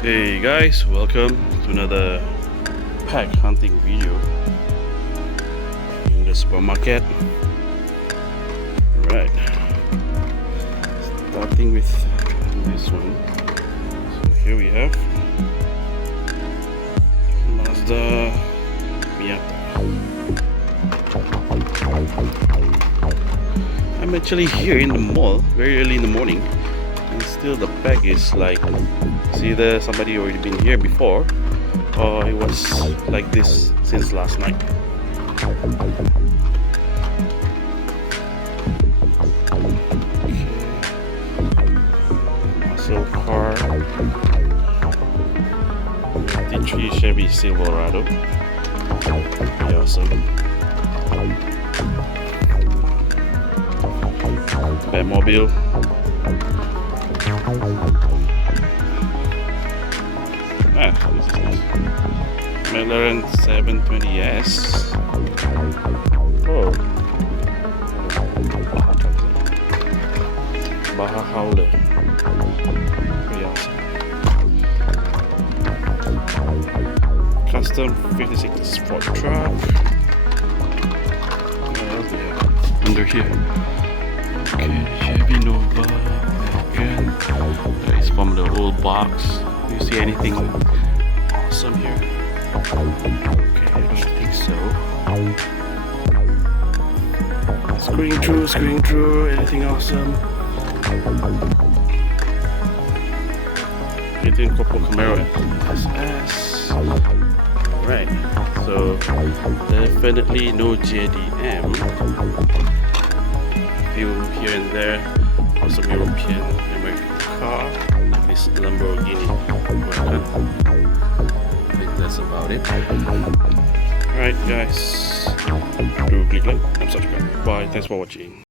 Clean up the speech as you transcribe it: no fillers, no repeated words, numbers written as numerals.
Hey guys, welcome to another pack hunting video in the supermarket. Right, starting with this one. So here we have Mazda Miata. I'm actually here in the mall very early in the morning, and still the pack is like, see there, somebody already been here before, or it was like this since last night. Muscle car, 53 Chevy Silverado, pretty awesome. Batmobile, this is nice. McLaren 720S. Oh, Baja Howler, pretty awesome. Custom 56 Ford truck. What else do we have under here? Okay, Chevy Nova, again. That is from the old box. Do you see anything awesome here? Okay, I don't think so. Screen through, anything awesome? 18 Corporal Camaro SS. Right, so definitely no JDM. Few here and there for some European American car, like this Lamborghini. I think that's about it. Alright guys, do click like and subscribe. Bye, thanks for watching.